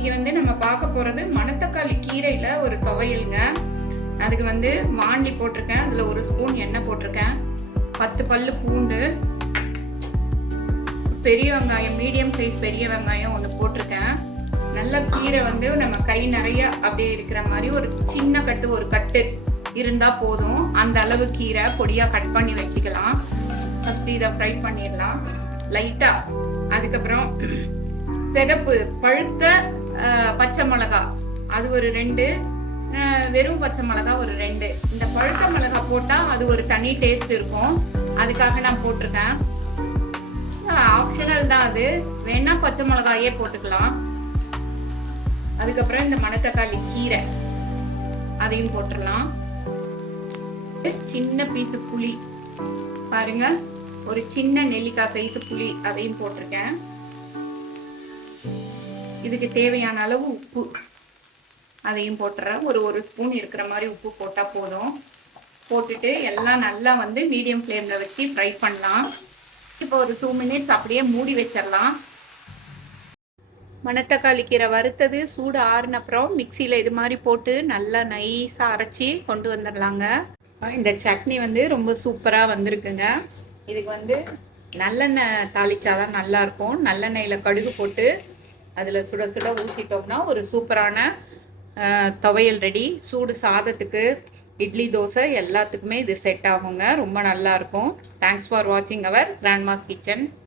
இன்னைக்கு வந்து நம்ம பார்க்க போகிறது மணத்தக்காளி கீரையில் ஒரு துவையலுங்க. அதுக்கு வந்து மாண்டி போட்டிருக்கேன். அதில் ஒரு ஸ்பூன் எண்ணெய் போட்டிருக்கேன். 10 பல்லு பூண்டு, பெரிய வெங்காயம், மீடியம் சைஸ் பெரிய வெங்காயம் ஒன்று போட்டிருக்கேன். நல்ல கீரை வந்து நம்ம கை நிறைய அப்படியே இருக்கிற மாதிரி ஒரு சின்ன கட்டு, ஒரு கட்டு இருந்தால் போதும். அந்த அளவு கீரை பொடியாக கட் பண்ணி வச்சுக்கலாம். ஃபஸ்ட்டு இதை ஃப்ரை பண்ணிடலாம் லைட்டாக. அதுக்கப்புறம் சிகப்பு பழுத்த பச்சை மிளகா அது ஒரு 2, வெறும் பச்சை மிளகா ஒரு 2. இந்த பழுத்த மிளகா போட்டால் அது ஒரு தனி டேஸ்ட் இருக்கும். அதுக்காக நான் போட்டிருக்கேன். ஆப்ஷனல் தான் அது, வேணா பச்சை மிளகாயே போட்டுக்கலாம். அதுக்கப்புறம் இந்த மணத்தக்காளி கீரை அதையும் போட்டுடலாம். சின்ன பீஸு புளி பாருங்க, ஒரு சின்ன நெல்லிக்காய் சைஸ் புளி அதையும் போட்டிருக்கேன். இதுக்கு தேவையான அளவு உப்பு அதையும் போட்டுறேன். ஒரு ஸ்பூன் இருக்கிற மாதிரி உப்பு போட்டால் போதும். போட்டுட்டு எல்லாம் நல்லா வந்து மீடியம் ஃப்ளேமில் வச்சு ஃப்ரை பண்ணலாம். இப்போ ஒரு 2 மினிட்ஸ் அப்படியே மூடி வச்சிடலாம். மணத்தக்காளி கீரை வறுத்தது சூடு ஆறுன அப்புறம் மிக்சியில் இது மாதிரி போட்டு நல்லா நைஸாக அரைச்சி கொண்டு வந்துடலாங்க. இந்த சட்னி வந்து ரொம்ப சூப்பராக வந்திருக்குங்க. இதுக்கு வந்து நல்லெண்ணெய் தாளிச்சாதான் நல்லாயிருக்கும். நல்லெண்ணெயில் கடுகு போட்டு அதில் சுட சுட ஊற்றிட்டோம்னா ஒரு சூப்பரான துவையல் ரெடி. சூடு சாதத்துக்கு, இட்லி, தோசை எல்லாத்துக்குமே இது செட் ஆகுங்க. ரொம்ப நல்லாயிருக்கும். தேங்க்ஸ் ஃபார் வாட்சிங் அவர் கிராண்ட்மாஸ் கிச்சன்.